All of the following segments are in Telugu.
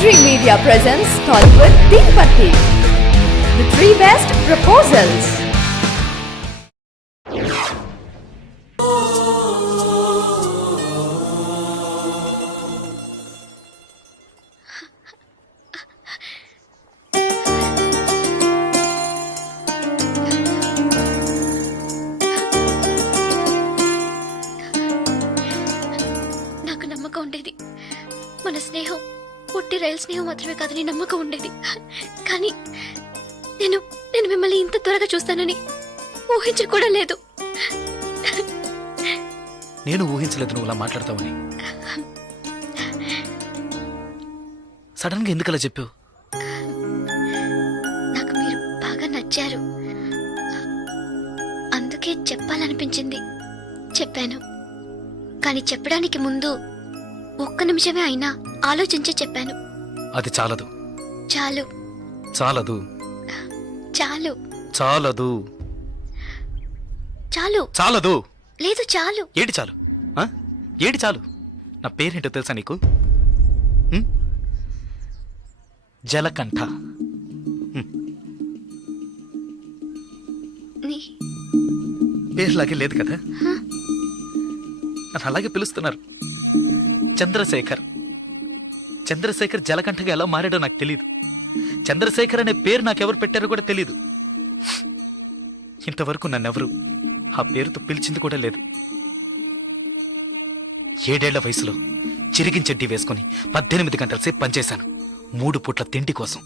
Dream Media presents Tollywood Tirupati. The three best proposals. నాకు నమ్మకం ఉండేది మన స్నేహం పుట్టి రైలు స్నేహం మాత్రమే కాదని నమ్మకం ఉండేది. కానీ నేను మిమ్మల్ని ఇంత త్వరగా చూస్తానని ఊహించ కూడా లేదు. నేను ఊహించలేదు నువ్వు ఇలా మాట్లాడతావని. సడన్ గా ఎందుకలా చెప్పావు? నాకు మీరు బాగా నచ్చారు, అందుకే చెప్పాలనిపించింది. చెప్పాను. కానీ చెప్పడానికి ముందు ఒక్క నిమిషమే అయినా ఆలోచించి చెప్పాను. అది చాలదు. చాలు. చాలదు. చాలు. చాలదు. చాలు. చాలదు. లేదు చాలు. ఏటి చాలు? ఏటి చాలు? నా పేరేంటో తెలుసా నీకు? జలకంఠ. పేరులాగే లేదు కదా, నన్ను అలాగే పిలుస్తున్నారు. చంద్రశేఖర్. చంద్రశేఖర్ జలకంఠగా ఎలా మారాడో నాకు తెలియదు. చంద్రశేఖర్ అనే పేరు నాకెవరు పెట్టారో కూడా తెలీదు. ఇంతవరకు నన్నెవరు ఆ పేరుతో పిలిచింది కూడా లేదు. 7 ఏళ్ల వయసులో చిరిగించెడ్డి వేసుకుని 18 గంటల సేపు పనిచేశాను 3 పూట్ల తిండి కోసం.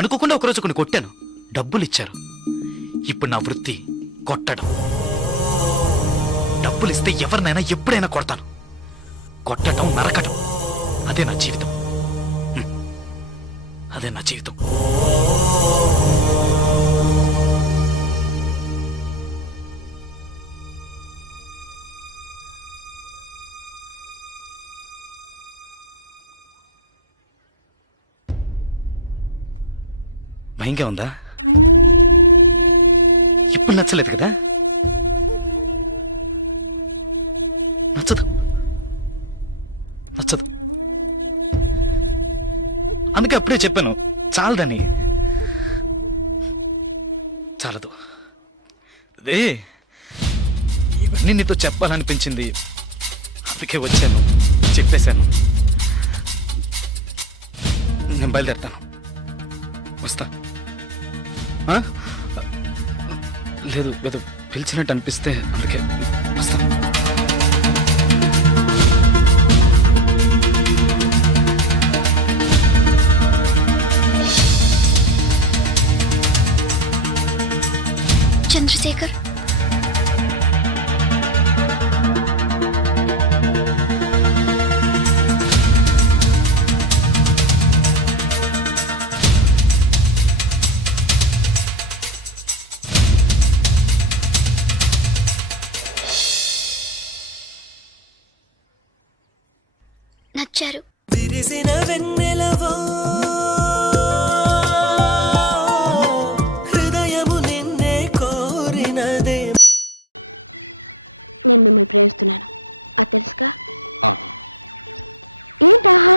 అనుకోకుండా ఒకరోజు కొన్ని కొట్టాను, డబ్బులు ఇచ్చారు. ఇప్పుడు నా వృత్తి కొట్టడం. డబ్బులు ఇస్తే ఎవరినైనా ఎప్పుడైనా కొడతాను. కొట్టడం, నరకడం, అదే నా జీవితం. అదే నా జీవితం. భయంగా ఉందా? ఇప్పుడు నచ్చలేదు కదా? నచ్చదు. నచ్చదు. అందుకే అప్పుడే చెప్పాను చాలదని. చాలదు. అదే ఇవన్నీ నీతో చెప్పాలనిపించింది, అందుకే వచ్చాను, చెప్పేశాను. నేను బయలుదేరుతాను. వస్తా. లేదు లేదు, పిలిచినట్టు అనిపిస్తే అందుకే వస్తా. చంద్రశేఖర్, నచ్చారు. నేను మిమ్మల్ని ప్రేమిస్తున్నాను, అది తెలుసుగా? ఏంటాహా?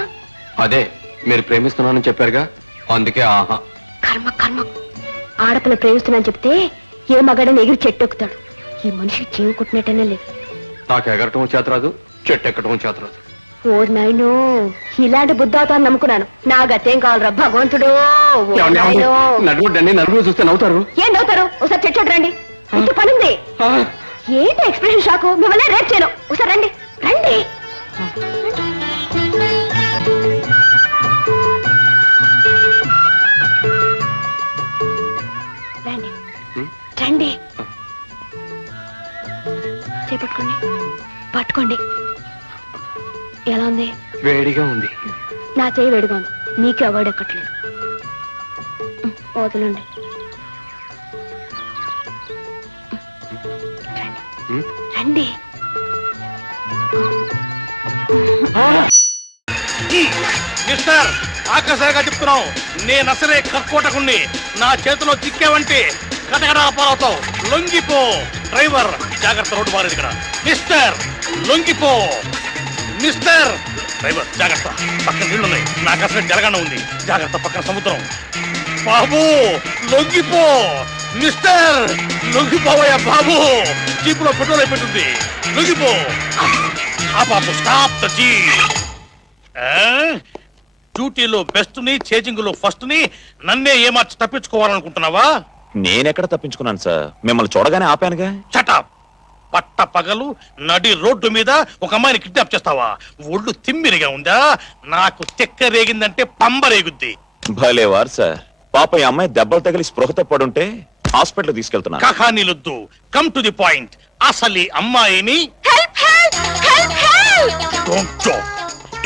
అదే మీరు ప్రేమిస్తున్నానని చెప్పారుగా, అందుకే ఆహా. కర్మ కర్మ. ఆడపిల్ల ప్రేమిస్తున్నాను చెప్తే ఏ మగాడని ఎగిరి చెట్టు ఎక్కుతాడు. ఈ మనిషి చెవి కుట్టినట్టనే లేదు. నాకు ఎగరటం చేతరాదు, చెట్టు ఎక్కటం చేతరాదు. ఓ నాయనో, ఇలాంటి బుద్ధాతాన్ని నమ్ముకున్నాను. నా గతేం కావాలరా భగవంతుడు. నలుగురు చూస్తే నవ్వుతారు. ఏం నవ్వుతారు? ఒకసారి చెట్టు రండి, ఇంటి పనుంది. ఏంటి ఎక్స్ప్రెషన్ షాకు? మిమ్మల్ని రేట్ చేయను. ఒకసారి రండి రండి. రండి రండి. చేపట్టుకోండి, పట్టుకోండి. ఎలా ఉంది? వేడిగా ఉంది. నా చేయి వేడిగా ఉంది, నీకే అవార్డు ఎక్కట్లేదు. వదలండి. రండి. మిస్టర్, ఆకాశంగా చెప్తున్నావు, నేను అసలే కర్కోటకుణ్ణి. నా చేతిలో చిక్కేవంటే కటకడా పాలవుతావు. లొంగిపో. డ్రైవర్ జాగ్రత్త, రోడ్డు మారేది ఇక్కడ. మిస్టర్ లొంగిపో. మిస్టర్ డ్రైవర్ జాగ్రత్త, పక్కన నీళ్లున్నాయి, నాకు అసలు జరగన ఉంది, జాగ్రత్త, పక్కన సముద్రం. బాబు లొంగిపో, మిస్టర్ లొంగిపోవయ్యా బాబు, జీపులో పెట్రోల్ అయిపోతుంది, లొంగిపో. ఆ బాబు స్టాప్ ద జీప్. డ్యూటీలో బెస్ట్ ని, చేజింగ్ లో ఫస్ట్ ని నన్నే ఏమార్చి తప్పించుకోవాలనుకుంటున్నావా? నేనెక్కడ తప్పించుకున్నాను సార్, మిమ్మల్ని చూడగానే ఆపానుగా. చటాప్. పట్ట పగలు నడి రోడ్డు మీద ఒక అమ్మాయిని కిడ్నాప్ చేస్తావా? ఒళ్ళు తిమ్మిరిగా ఉందా? నాకు తెక్క రేగిందంటే పంబరేగుద్ది. భలేవారు సార్, పాప ఈ అమ్మాయి దెబ్బలు తగిలి స్పృహతో పడుంటే హాస్పిటల్ తీసుకెళ్తున్నా. కహానీలొద్దు, కమ్ టు ది పాయింట్. అసలు ఈ అమ్మాయిని డోంట్ జోక్.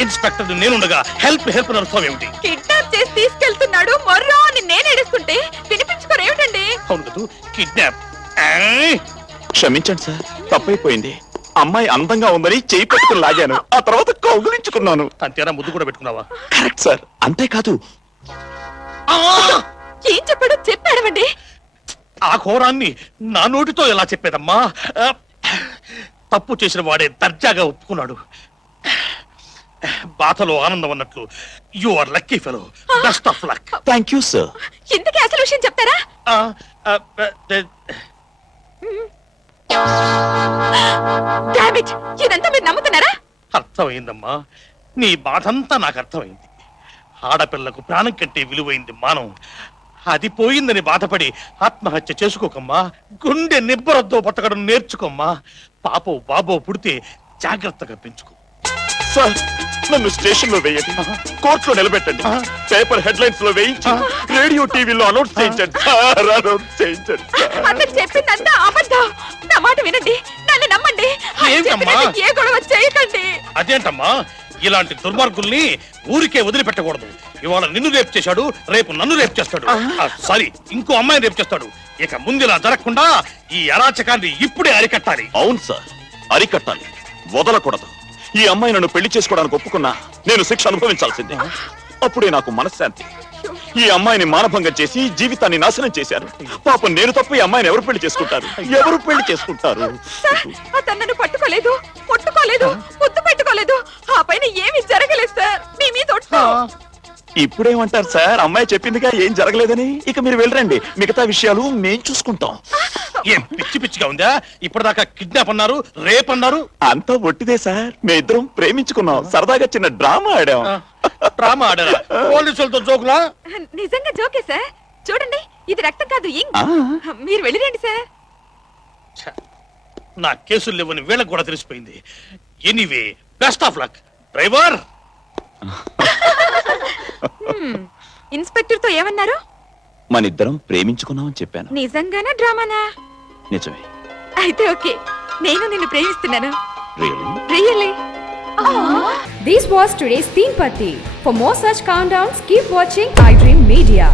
ఇన్స్పెక్టర్ నేనుండగా హెల్ప్ హెల్ప్ నడుస్తావేమిటి? కిడ్నాప్ చేసి తీసుకెళ్తున్నాడు మొర్రో అని నేను ఏడుస్తుంటే వినిపించుకోరేమిటండి? అవును కదూ, కిడ్నాప్. క్షమించండి సార్, తప్పైపోయింది. అమ్మాయి అందంగా ఉందని చేయి పెట్టుకుని లాగాను, ఆ తర్వాత కౌగులించుకున్నాను. అంతేనా? ముద్దు కూడా పెట్టుకున్నావా? కరెక్ట్ సార్, అంతేకాదు. ఏం చెప్పాడో చెప్పాడవండి. ఆ ఘోరాన్ని నా నోటితో ఎలా చెప్పేదమ్మా? తప్పు చేసిన వాడే దర్జాగా ఒప్పుకున్నాడు. బాధలో ఆనందం అన్నట్లు you are lucky fellow. Best of luck. Thank you sir. ఇంతకీ అసలు విషయం చెప్తారా? Damn it! ఇదంతా మీరు నమ్ముతున్నారా? అర్థమైందమ్మా, నీ బాధంతా నాకు అర్థమైంది. ఆడపిల్లకు ప్రాణం కంటే విలువైంది మానం. అది పోయిందని బాధపడి ఆత్మహత్య చేసుకోకమ్మా. గుండె నిబ్బరద్దో బతకడం నేర్చుకోమ్మా. పాపో బాబో పుడితే జాగ్రత్తగా పెంచుకో. సార్, నన్ను స్టేషన్ లో వేయండి, కోర్టులో నిలబెట్టండి, పేపర్ హెడ్లైన్స్ లో వేయించి రేడియో టీవీలో అనౌన్స్ చేయించండి సార్, అనౌన్స్ చేయించండి సార్. అతను చెప్పిందంతా అబద్ధం. నా మాట వినండి, నన్ను నమ్మండి. ఆయన ఏంటమ్మా? చెప్పినట్టు ఏ గొడవ చేయకండి. అదేంటమ్మా, ఇలాంటి దుర్మార్గుల్ని ఊరికే వదిలిపెట్టకూడదు. ఇవాళ నిన్ను రేపు చేశాడు, రేపు నన్ను రేపు చేస్తాడు. సారీ, ఇంకో అమ్మాయిని రేపు చేస్తాడు. ఇక ముందు ఇలా జరగకుండా ఈ అరాచకాన్ని ఇప్పుడే అరికట్టాలి. అవును సార్, అరికట్టాలి, వదలకూడదు. ఈ అమ్మాయి నన్ను పెళ్లి చేసుకోవడానికి ఒప్పుకున్నా నేను శిక్ష అనుభవించాల్సిందే. అప్పుడే నాకు మనశ్శాంతి. ఈ అమ్మాయిని మానభంగం చేసి జీవితాన్ని నాశనం చేశారు. పాపం నేను తప్ప ఈ అమ్మాయిని ఎవరు పెళ్లి చేసుకుంటారు? ఎవరు పెళ్లి చేసుకుంటారు? సార్, అతను నన్ను పట్టుకోలేదు, ముట్టుకోలేదు, ముద్దు పెట్టుకోలేదు. ఆ పైన ఏమీ జరగలేదు సార్. మీ మీద ఒట్టు. ఇప్పుడేమంటారు సార్, అమ్మాయి చెప్పిందిగా ఏం జరగలేదని. ఇక మీరు వెళ్ళరండి, మిగతా విషయాలు మేం చూసుకుంటాం. ఏం పిచ్చి పిచ్చిగా ఉందా? ఇప్పటిదాకా కిడ్నాప్ అన్నారు, రేప్ అన్నారు. అంతా ఒట్టిదే సార్, మేమిద్దరం ప్రేమించుకున్నాం, సరదాగా చిన్న డ్రామా ఆడాం. డ్రామా ఆడారా? పోలీసులతో జోకులా? నిజంగా జోకే సార్. చూడండి, ఇది రక్తం కాదు, ఇంక్. మీరు వెళ్ళిరండి సార్. ఛ, నా కేసులు లేవని వీళ్ళకి కూడా తెలిసిపోయింది. Anyway, best of luck driver. Inspector తో ఏమన్నారు? మనిద్దరం ప్రేమించుకున్నామని చెప్పాను. నిజంగానా డ్రామానా? నిజమే. అయితే ఓకే, నేను నిన్ను ప్రేమిస్తున్నాను. Really? Really. This was today's Teen Patti. For more such countdowns, keep watching iDream Media.